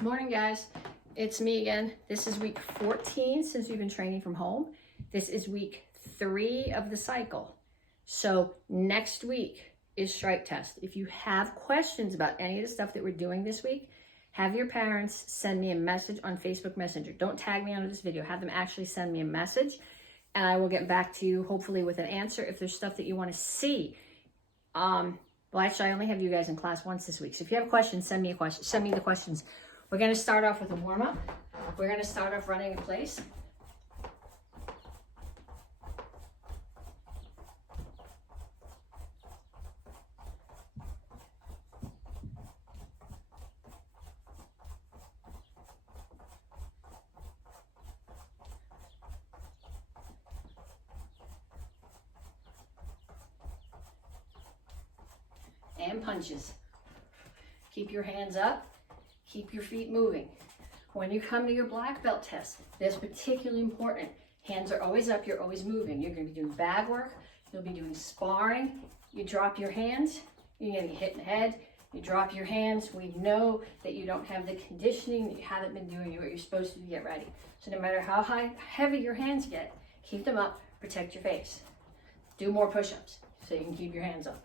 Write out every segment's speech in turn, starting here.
Morning, guys. It's me again. This is week 14 since we've been training from home. This is week 3 of the cycle. So next week is strike test. If you have questions about any of the stuff that we're doing this week, have your parents send me a message on Facebook Messenger. Don't tag me under this video. Have them actually send me a message, and I will get back to you hopefully with an answer if there's stuff that you want to see. Well, actually, I only have you guys in class once this week. So if you have questions, send me a question. Send me the questions. We're going to start off with a warm-up. We're going to start off running in place. And punches. Keep your hands up. Keep your feet moving. When you come to your black belt test, that's particularly important. Hands are always up, you're always moving. You're going to be doing bag work, you'll be doing sparring. You drop your hands, you're going to get hit in the head. You drop your hands, we know that you don't have the conditioning, that you haven't been doing what you're supposed to get ready. So no matter how heavy your hands get, keep them up, protect your face. Do more push-ups so you can keep your hands up.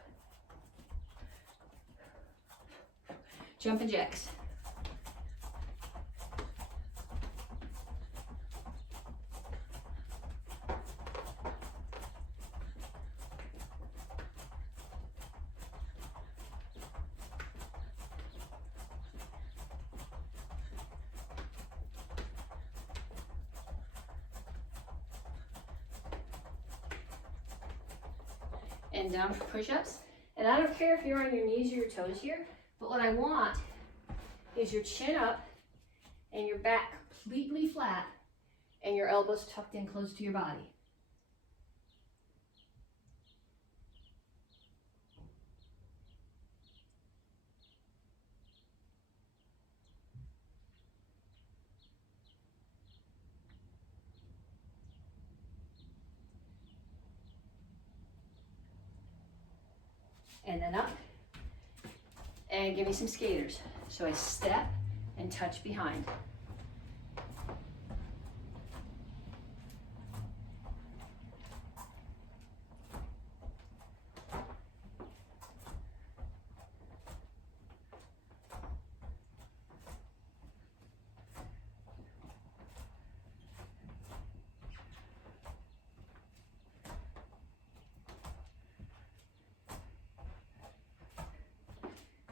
Jumping jacks. And down for push-ups. And I don't care if you're on your knees or your toes here, but what I want is your chin up and your back completely flat and your elbows tucked in close to your body. And then up, and give me some skaters. So I step and touch behind.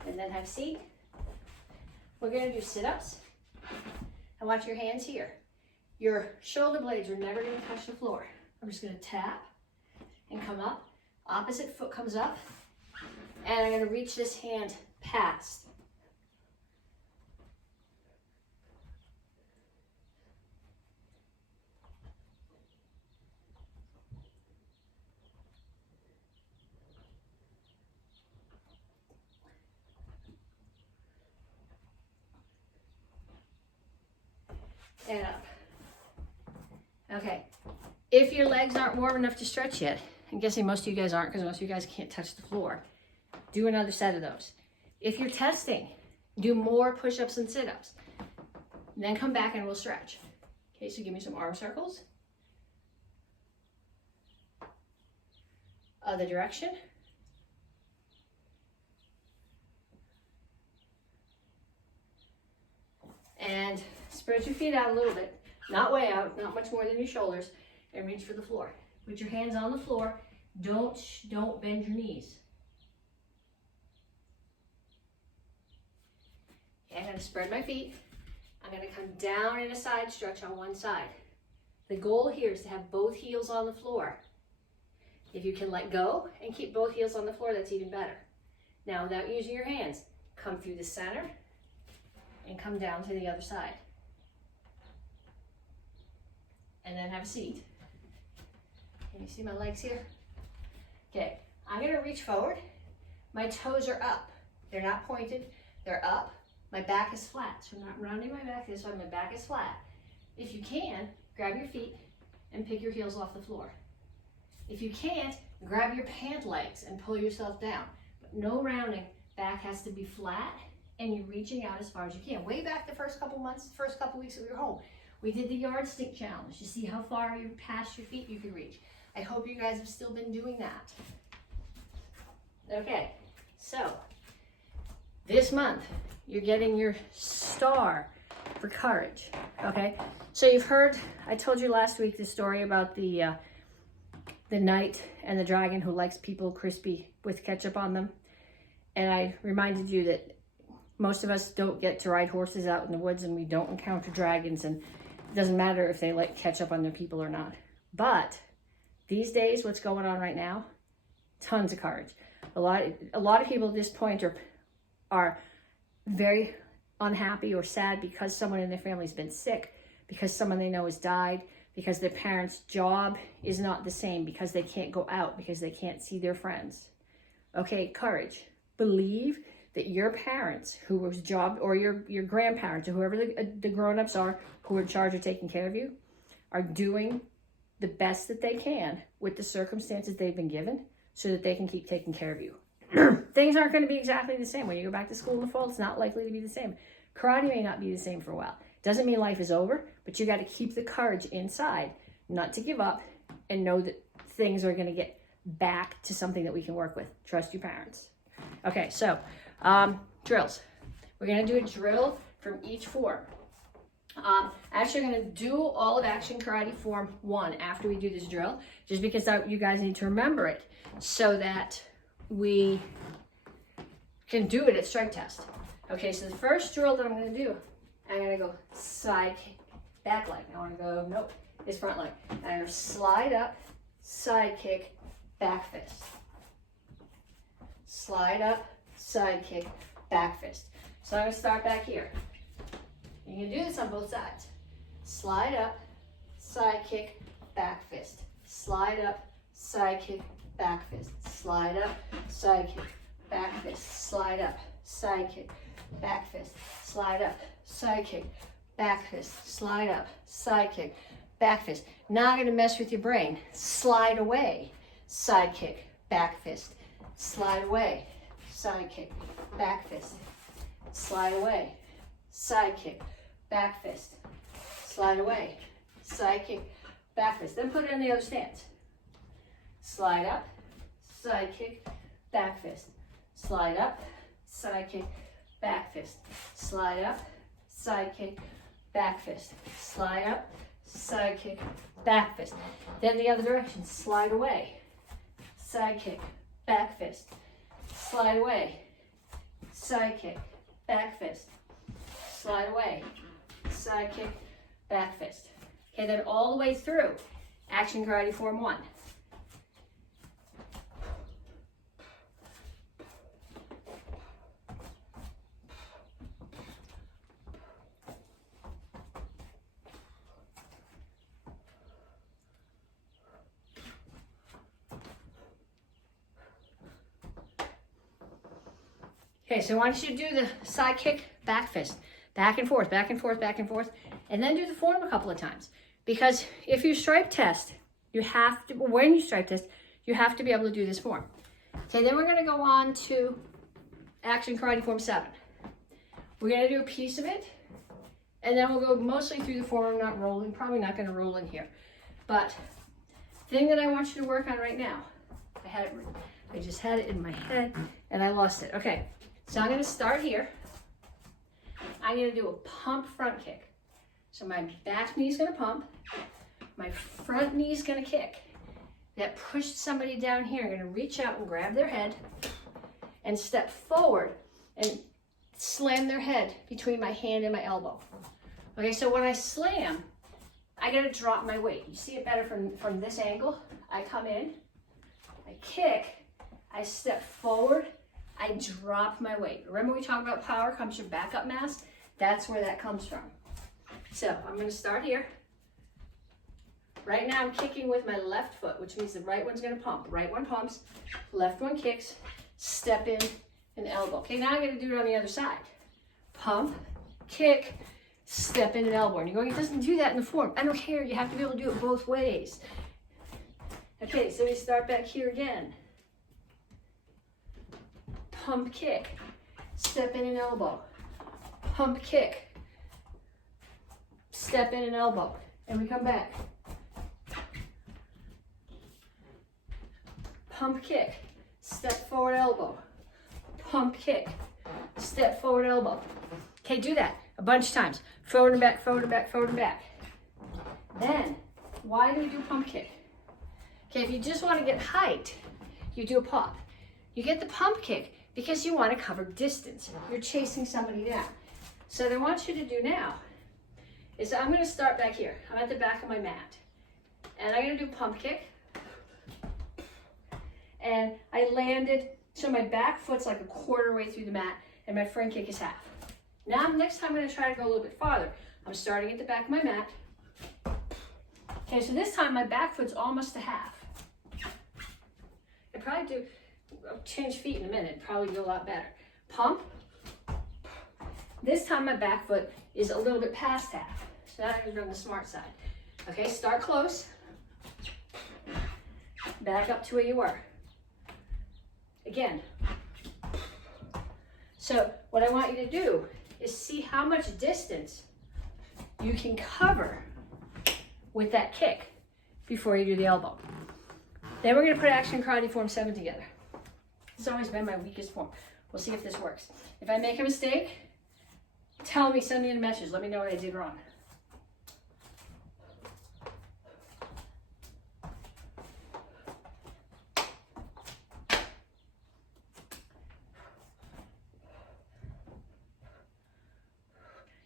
And then have a seat. We're going to do sit-ups. And watch your hands here. Your shoulder blades are never going to touch the floor. I'm just going to tap and come up. Opposite foot comes up. And I'm going to reach this hand past. And up. Okay, if your legs aren't warm enough to stretch yet, I'm guessing most of you guys aren't because most of you guys can't touch the floor, do another set of those. If you're testing, do more push-ups and sit-ups. Then come back and we'll stretch. Okay, so give me some arm circles. Other direction. And spread your feet out a little bit, not way out, not much more than your shoulders, and reach for the floor. Put your hands on the floor. Don't bend your knees. Okay, I'm going to spread my feet. I'm going to come down in a side stretch on one side. The goal here is to have both heels on the floor. If you can let go and keep both heels on the floor, that's even better. Now, without using your hands, come through the center and come down to the other side. And then have a seat. Can you see my legs here? Okay, I'm going to reach forward. My toes are up. They're not pointed, they're up. My back is flat, so I'm not rounding my back this way, my back is flat. If you can, grab your feet and pick your heels off the floor. If you can't, grab your pant legs and pull yourself down. But no rounding, back has to be flat and you're reaching out as far as you can. Way back the first couple months, first couple weeks that we were home, we did the yardstick challenge. You see how far you past your feet you can reach. I hope you guys have still been doing that. Okay, so this month you're getting your star for courage. Okay, so you've heard, I told you last week the story about the knight and the dragon who likes people crispy with ketchup on them. And I reminded you that most of us don't get to ride horses out in the woods, and we don't encounter dragons, and it doesn't matter if they like ketchup on their people or not. But these days, what's going on right now? Tons of courage. A lot of people at this point are very unhappy or sad because someone in their family's been sick, because someone they know has died, because their parents' job is not the same, because they can't go out, because they can't see their friends. Okay, courage. Believe that your parents, whose job, or your grandparents, or whoever the grown-ups are who are in charge of taking care of you, are doing the best that they can with the circumstances they've been given so that they can keep taking care of you. Things aren't going to be exactly the same. When you go back to school in the fall, it's not likely to be the same. Karate may not be the same for a while. Doesn't mean life is over, but you got to keep the courage inside, not to give up, and know that things are going to get back to something that we can work with. Trust your parents. Okay, so drills. We're going to do a drill from each form. Actually, I'm going to do all of Action Karate Form 1 after we do this drill, just because you guys need to remember it so that we can do it at strength test. Okay, so the first drill that I'm going to do, I'm going to go side kick, back leg. I want to go, nope, it's front leg. I'm going to slide up, side kick, back fist. Slide up, side kick, back fist. So I'm going to start back here. You can do this on both sides. Slide up, side kick, back fist. Slide up, side kick, back fist. Slide up, side kick, back fist. Slide up, side kick, back fist. Slide up, side kick, back fist. Slide up, side kick, back fist. Not going to mess with your brain. Slide away, side kick, back fist. Slide away, side kick, back fist. Slide away, side kick, back fist. Slide away, side kick, back fist. Then put it in the other stance. Slide up, side kick, back fist. Slide up, side kick, back fist. Slide up, side kick, back fist. Slide up, side kick, back fist. Then the other direction. Slide away, side kick, back fist. Slide away, side kick, back fist. Slide away, side kick, back fist. Okay, then all the way through Action Karate Form 1. Okay, so I want you to do the side kick, back fist. Back and forth, back and forth, back and forth. And then do the form a couple of times. Because if you stripe test, you have to, when you stripe test, you have to be able to do this form. Okay, then we're going to go on to Action Karate Form 7. We're going to do a piece of it. And then we'll go mostly through the form, not rolling. Probably not going to roll in here. But the thing that I want you to work on right now, I just had it in my head and I lost it. Okay. So I'm going to start here. I'm going to do a pump front kick. So my back knee is going to pump. My front knee is going to kick. That pushed somebody down here. I'm going to reach out and grab their head and step forward and slam their head between my hand and my elbow. Okay, so when I slam, I got to drop my weight. You see it better from this angle. I come in, I kick, I step forward, I drop my weight. Remember we talked about power comes from backup mass? That's where that comes from. So I'm going to start here. Right now I'm kicking with my left foot, which means the right one's going to pump. Right one pumps, left one kicks, step in, and elbow. Okay, now I'm going to do it on the other side. Pump, kick, step in, and elbow. And you're going, it doesn't do that in the form. I don't care. You have to be able to do it both ways. Okay, so we start back here again. Pump, kick, step in, and elbow. pump kick, step in an elbow, and we come back. Pump kick, step forward elbow, pump kick, step forward elbow. Okay, do that a bunch of times. Forward and back, forward and back, forward and back. Then, why do we do pump kick? Okay, if you just want to get height, you do a pop. You get the pump kick because you want to cover distance. You're chasing somebody down. So what I want you to do now is I'm going to start back here. I'm at the back of my mat. And I'm going to do pump kick. And I landed, so my back foot's like a quarter way through the mat, and my front kick is half. Now, next time I'm going to try to go a little bit farther. I'm starting at the back of my mat. Okay, so this time my back foot's almost to half. I probably do, I'll change feet in a minute, probably do a lot better. Pump. This time my back foot is a little bit past half. So now I'm going to go on the smart side. Okay, start close. Back up to where you were. Again. So what I want you to do is see how much distance you can cover with that kick before you do the elbow. Then we're going to put action karate form 7 together. It's always been my weakest form. We'll see if this works. If I make a mistake, tell me, send me a message. Let me know what I did wrong.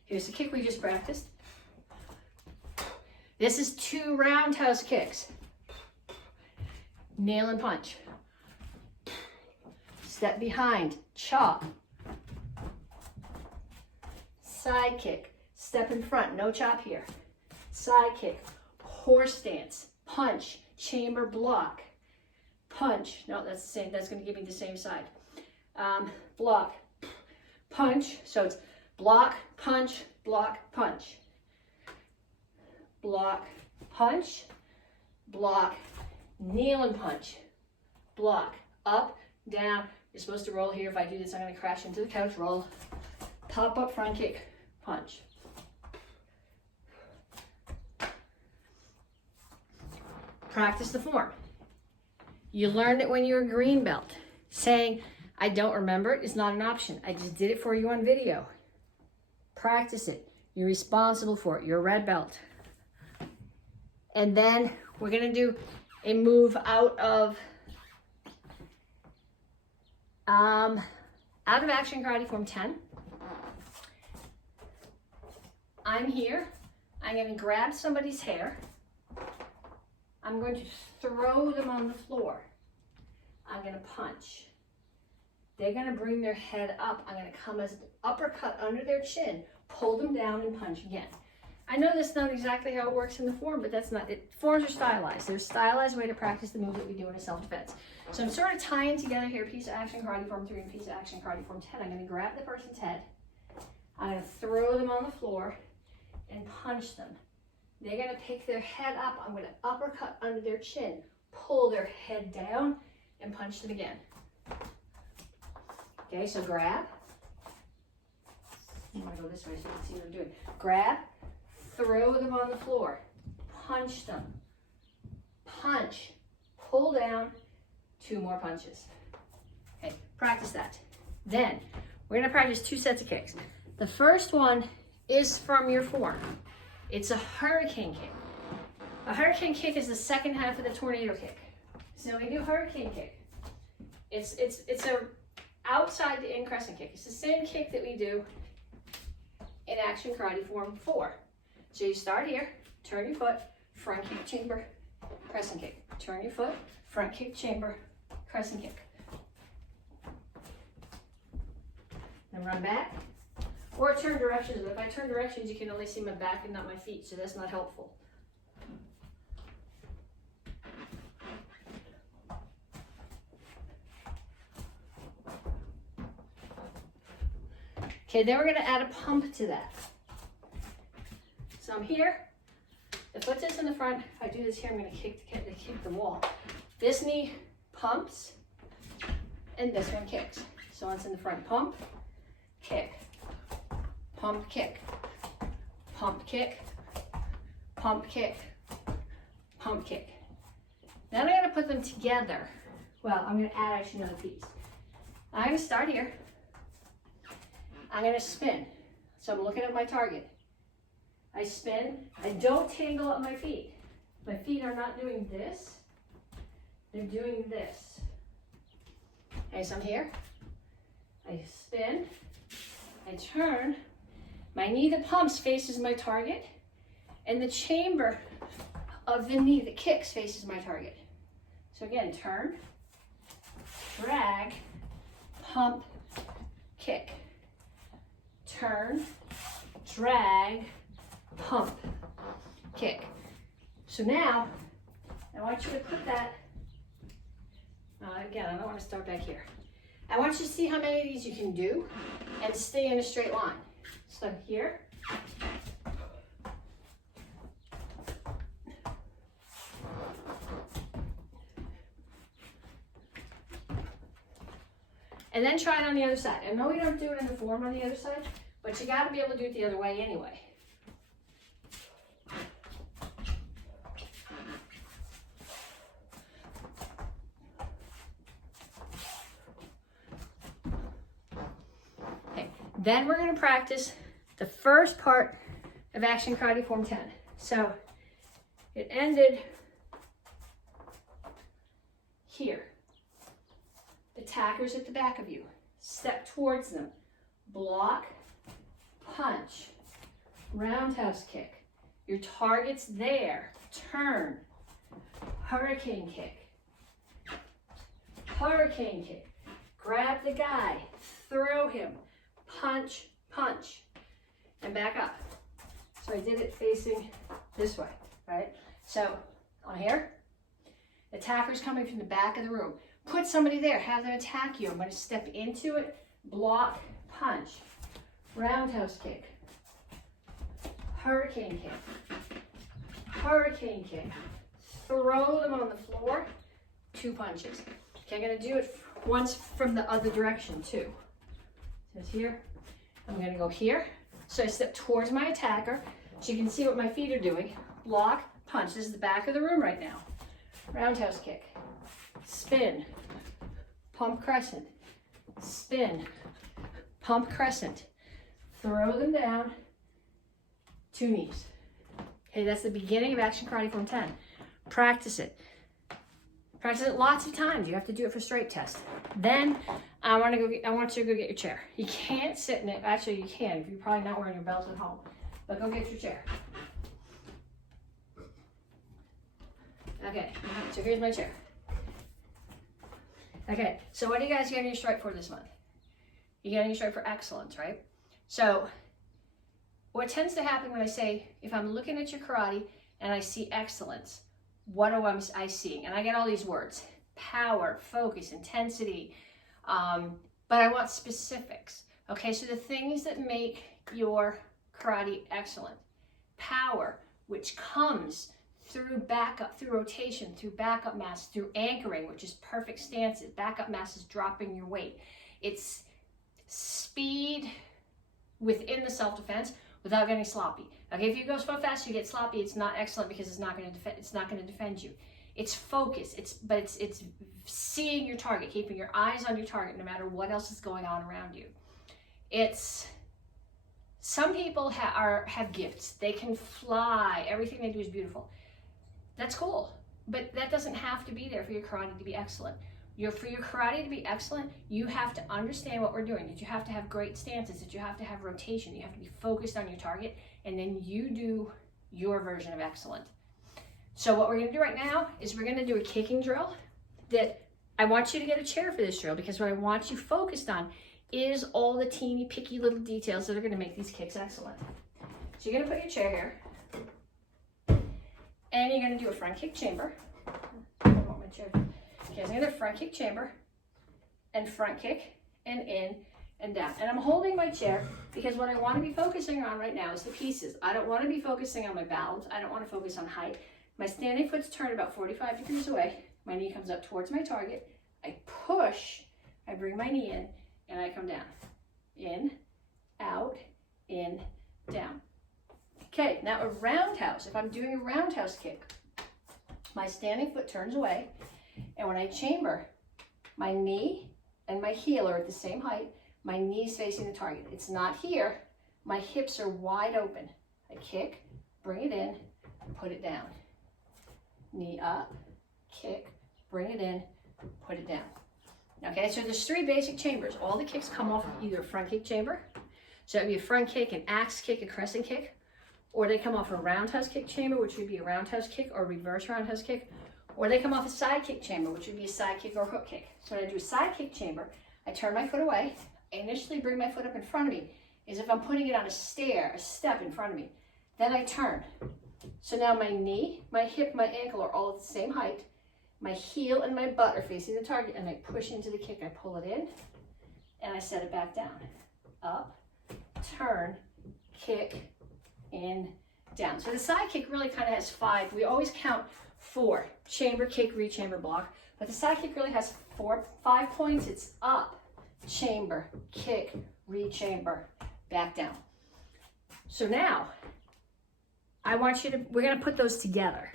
Here's the kick we just practiced. This is 2 roundhouse kicks. Nail and punch. Step behind, chop. Side kick, step in front, no chop here. Side kick, horse stance, punch, chamber block. Punch, no, that's the same, that's gonna give me the same side. Block, punch, so it's block, punch, block, punch. Block, punch, block, kneel and punch. Block, up, down. You're supposed to roll here. If I do this, I'm going to crash into the couch. Roll, pop up, front kick, punch. Practice the form. You learned it when you were a green belt. Saying, I don't remember it is not an option. I just did it for you on video. Practice it. You're responsible for it. You're a red belt. And then we're going to do a move out of action karate form 10. I'm here. I'm going to grab somebody's hair. I'm going to throw them on the floor. I'm going to punch. They're going to bring their head up. I'm going to come as an uppercut under their chin, pull them down, and punch again. I know that's not exactly how it works in the form, but that's not it. Forms are stylized. There's a stylized way to practice the move that we do in a self-defense. So I'm sort of tying together here piece of action karate form 3 and piece of action karate form 10. I'm going to grab the person's head. I'm going to throw them on the floor and punch them. They're going to pick their head up. I'm going to uppercut under their chin, pull their head down, and punch them again. Okay, so grab. I'm going to go this way so you can see what I'm doing. Grab, throw them on the floor, punch them, punch, pull down, 2 more punches. Okay, practice that. Then we're going to practice 2 sets of kicks. The first one is from your form. It's a hurricane kick. A hurricane kick is the second half of the tornado kick. So when we do hurricane kick, it's a outside the in crescent kick. It's the same kick that we do in action karate form 4. So you start here, turn your foot, front kick, chamber, crescent kick. Turn your foot, front kick, chamber, crescent kick. Then run back. Or turn directions, but if I turn directions, you can only see my back and not my feet, so that's not helpful. Okay, then we're going to add a pump to that. So I'm here, the foot is in the front. If I do this here, I'm going to kick the wall. This knee pumps, and this one kicks. So once in the front, pump, kick, pump, kick, pump, kick, pump, kick, pump, kick. Then I'm gonna put them together. Well, I'm gonna add actually another piece. I'm gonna start here. I'm gonna spin. So I'm looking at my target. I spin. I don't tangle up my feet. My feet are not doing this. They're doing this. Okay, so I'm here. I spin. I turn. My knee that pumps faces my target. And the chamber of the knee that kicks faces my target. So again, turn, drag, pump, kick. Turn, drag, pump, kick. So now, I want you to put that, again, I don't want to start back here. I want you to see how many of these you can do and stay in a straight line. So here. And then try it on the other side. I know we don't do it in the form on the other side, but you gotta be able to do it the other way anyway. Okay, then we're gonna practice the first part of Action Karate Form 10. So it ended here. Attackers at the back of you. Step towards them. Block, punch, roundhouse kick. Your target's there. Turn, hurricane kick, hurricane kick. Grab the guy, throw him, punch, punch, and back up. So I did it facing this way, right? So on here, attackers coming from the back of the room. Put somebody there, have them attack you. I'm going to step into it, block, punch, roundhouse kick, hurricane kick, hurricane kick, throw them on the floor, 2 punches. Okay, I'm going to do it once from the other direction too. So it's here, I'm going to go here. So I step towards my attacker, so you can see what my feet are doing. Block, punch. This is the back of the room right now. Roundhouse kick. Spin, pump crescent, spin, pump crescent, throw them down, 2 knees. Okay, that's the beginning of Action Karate Form 10. Practice it. Practice it lots of times. You have to do it for straight test. Then I want you to go get your chair. You can't sit in it. Actually, you can if you're probably not wearing your belt at home. But go get your chair. Okay, so here's my chair. Okay, so what are you guys getting your stripe for this month? You're getting your stripe for excellence, right? So what tends to happen when I say, if I'm looking at your karate and I see excellence, what am I seeing? And I get all these words: power, focus, intensity, but I want specifics. Okay, so the things that make your karate excellent: power, which comes through backup, through rotation, through backup mass, through anchoring, which is perfect stances. Backup mass is dropping your weight. It's speed within the self-defense without getting sloppy. Okay, if you go so fast you get sloppy, it's not excellent because it's not going to defend you. It's focus. It's seeing your target, keeping your eyes on your target no matter what else is going on around you. It's some people have gifts. They can fly. Everything they do is beautiful. That's cool, but that doesn't have to be there for your karate to be excellent. For your karate to be excellent, you have to understand what we're doing, that you have to have great stances, that you have to have rotation, you have to be focused on your target, and then you do your version of excellent. So what we're going to do right now is we're going to do a kicking drill that I want you to get a chair for this drill, because what I want you focused on is all the teeny, picky little details that are going to make these kicks excellent. So you're going to put your chair here. And you're going to do a front kick chamber. I want my chair. Okay, so I'm going to do a front kick chamber and front kick and in and down. And I'm holding my chair because what I want to be focusing on right now is the pieces. I don't want to be focusing on my balance. I don't want to focus on height. My standing foot's turned about 45 degrees away. My knee comes up towards my target. I push, I bring my knee in, and I come down. In, out, in, down. Okay, now a roundhouse. If I'm doing a roundhouse kick, my standing foot turns away, and when I chamber, my knee and my heel are at the same height. My knee's facing the target. It's not here. My hips are wide open. I kick, bring it in, put it down. Knee up, kick, bring it in, put it down. Okay, so there's 3 basic chambers. All the kicks come off of either a front kick chamber, so it would be a front kick, an axe kick, a crescent kick, or they come off a roundhouse kick chamber, which would be a roundhouse kick or reverse roundhouse kick, or they come off a side kick chamber, which would be a side kick or hook kick. So when I do a side kick chamber, I turn my foot away. I initially bring my foot up in front of me, as if I'm putting it on a stair, a step in front of me. Then I turn. So now my knee, my hip, my ankle are all at the same height. My heel and my butt are facing the target, and I push into the kick. I pull it in, and I set it back down. Up, turn, kick, in, down. So the side kick really kind of has 5. We always count 4. Chamber, kick, re-chamber, block. But the side kick really has 5 points. It's up, chamber, kick, re-chamber, back down. So now, we're going to put those together.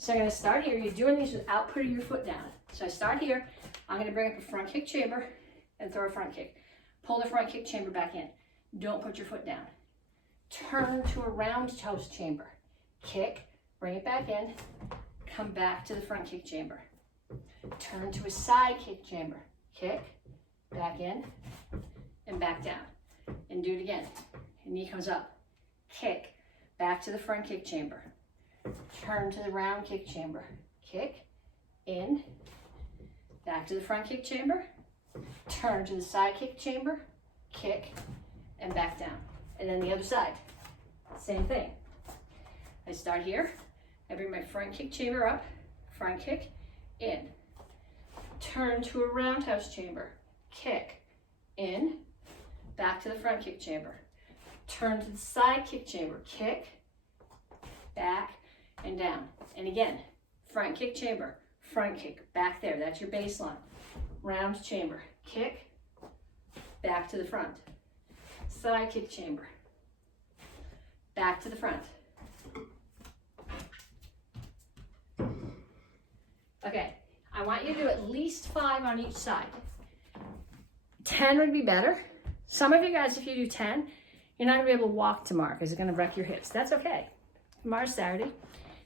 So I'm going to start here. You're doing these without putting your foot down. So I start here. I'm going to bring up a front kick chamber and throw a front kick. Pull the front kick chamber back in. Don't put your foot down. Turn to a roundhouse chamber. Kick, bring it back in. Come back to the front kick chamber. Turn to a side kick chamber. Kick, back in, and back down. And do it again. Your knee comes up. Kick, back to the front kick chamber. Turn to the round kick chamber. Kick, in, back to the front kick chamber. Turn to the side kick chamber. Kick, and back down. And then the other side, same thing. I start here. I bring my front kick chamber up. Front kick, in. Turn to a roundhouse chamber. Kick, in, back to the front kick chamber. Turn to the side kick chamber. Kick, back, and down. And again, front kick chamber, front kick, back there. That's your baseline. Round chamber, kick, back to the front. Side kick chamber, back to the front. Okay, I want you to do at least 5 on each side. 10 would be better. Some of you guys, if you do 10, you're not gonna be able to walk tomorrow because it's gonna wreck your hips. That's okay. Tomorrow's Saturday.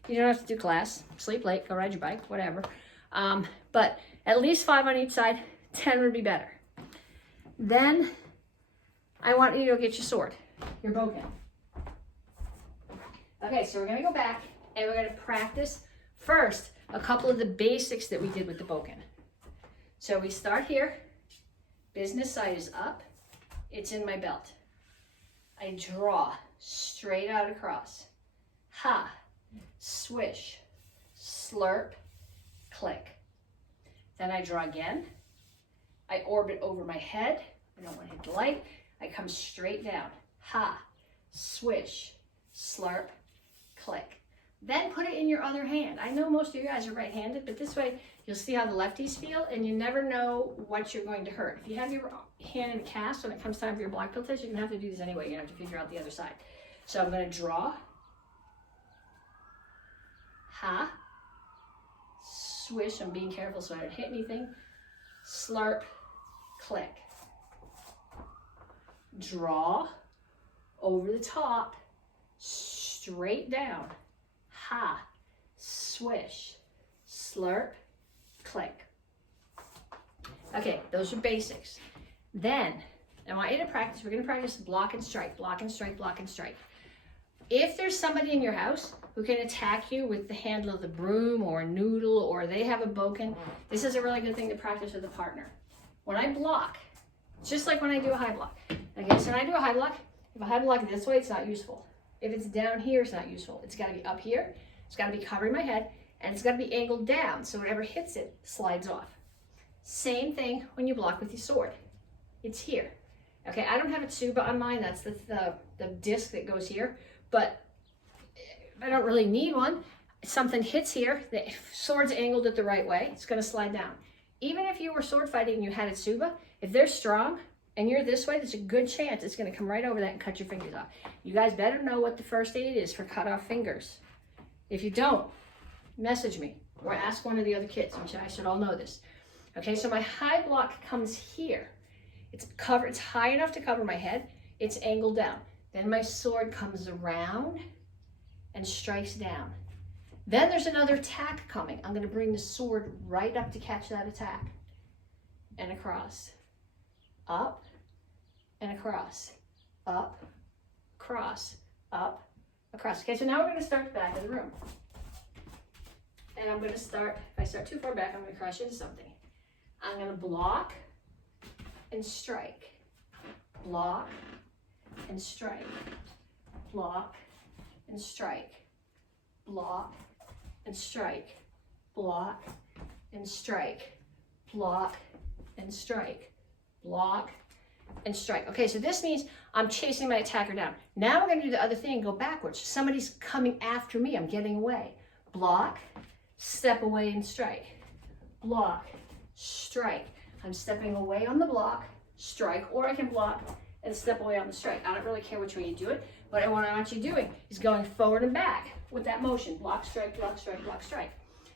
You don't have to do class, sleep late, go ride your bike, whatever. But at least 5 on each side, 10 would be better. Then I want you to go get your sword, your bokken. Okay, so we're gonna go back and we're gonna practice first a couple of the basics that we did with the bokken. So we start here. Business side is up. It's in my belt. I draw straight out across. Ha, swish, slurp, click. Then I draw again. I orbit over my head. I don't want to hit the light. I come straight down. Ha, swish, slurp, click. Then put it in your other hand. I know most of you guys are right-handed, but this way you'll see how the lefties feel, and you never know what you're going to hurt. If you have your hand in a cast when it comes time for your block pill test, you're gonna have to do this anyway. You're gonna have to figure out the other side. So I'm gonna draw. Ha. Swish, I'm being careful so I don't hit anything. Slurp, click. Draw, over the top, straight down. Ha, swish, slurp, click. Okay, those are basics. Then, I want you to practice, we're gonna practice block and strike, block and strike, block and strike. If there's somebody in your house who can attack you with the handle of the broom or a noodle, or they have a bokken, this is a really good thing to practice with a partner. When I block, just like when I do a high block. Okay, so when I do a high block, if a high block this way, it's not useful. If it's down here, it's not useful. It's gotta be up here, it's gotta be covering my head, and it's gotta be angled down, so whatever hits it slides off. Same thing when you block with your sword. It's here. Okay, I don't have a tsuba on mine, that's the disc that goes here, but I don't really need one. If something hits here, the sword's angled it the right way, it's gonna slide down. Even if you were sword fighting and you had a tsuba, if they're strong, and you're this way, there's a good chance it's going to come right over that and cut your fingers off. You guys better know what the first aid is for cut off fingers. If you don't, message me or ask one of the other kids, which I should all know this. Okay, so my high block comes here. It's high enough to cover my head. It's angled down. Then my sword comes around and strikes down. Then there's another attack coming. I'm going to bring the sword right up to catch that attack. And across. Up and across. Up, across, up, across. Okay, so now we're going to start the back of the room. And I'm going to start, if I start too far back, I'm going to crash into something. I'm going to block and strike. Block and strike. Block and strike. Block and strike. Block and strike. Block and strike. Block and strike. Okay, so this means I'm chasing my attacker down. Now we're going to do the other thing and go backwards. Somebody's coming after me. I'm getting away. Block, step away and strike. Block, strike. I'm stepping away on the block, strike, or I can block and step away on the strike. I don't really care which way you do it, but what I want you doing is going forward and back with that motion. Block, strike, block, strike, block, strike.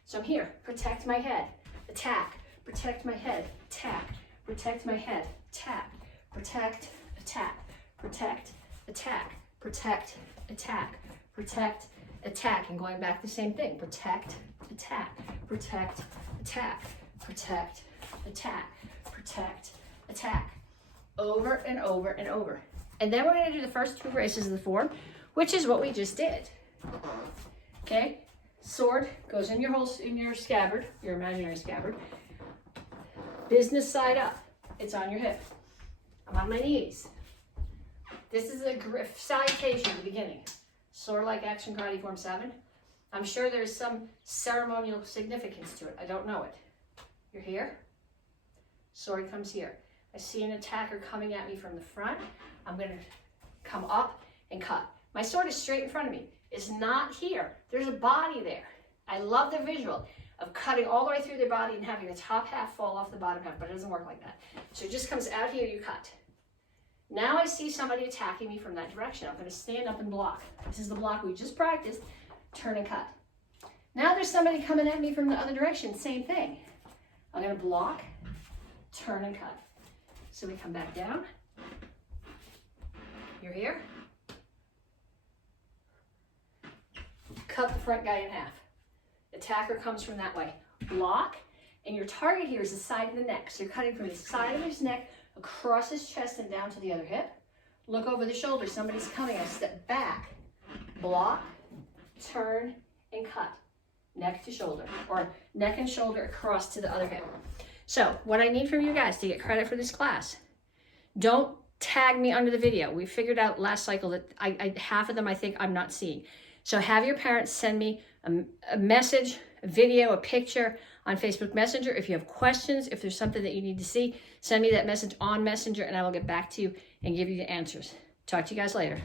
So I'm here. Protect my head. Attack. Protect my head. Attack. Protect my head. Attack. Protect. Attack. Protect. Attack. Protect. Attack. Protect. Attack. And going back the same thing. Protect. Attack. Protect. Attack. Protect. Attack. Protect. Attack. Over and over and over. And then we're going to do the first two braces of the form, which is what we just did. Okay? Sword goes in your scabbard, your imaginary scabbard. Business side up. It's on your hip. I'm on my knees. This is a salutation at the beginning. Sword like action karate form 7. I'm sure there's some ceremonial significance to it. I don't know it. You're here. Sword comes here. I see an attacker coming at me from the front. I'm going to come up and cut. My sword is straight in front of me. It's not here. There's a body there. I love the visual of cutting all the way through their body and having the top half fall off the bottom half, but it doesn't work like that. So it just comes out here, you cut. Now I see somebody attacking me from that direction. I'm going to stand up and block. This is the block we just practiced. Turn and cut. Now there's somebody coming at me from the other direction. Same thing. I'm going to block, turn and cut. So we come back down. You're here. Cut the front guy in half. Attacker comes from that way. Block, and your target here is the side of the neck. So you're cutting from the side of his neck across his chest and down to the other hip. Look over the shoulder. Somebody's coming. I step back. Block, turn, and cut. Neck to shoulder, or neck and shoulder across to the other hip. So what I need from you guys to get credit for this class, don't tag me under the video. We figured out last cycle that half of them I think I'm not seeing. So have your parents send me a message, a video, a picture on Facebook Messenger. If you have questions, if there's something that you need to see, send me that message on Messenger and I will get back to you and give you the answers. Talk to you guys later.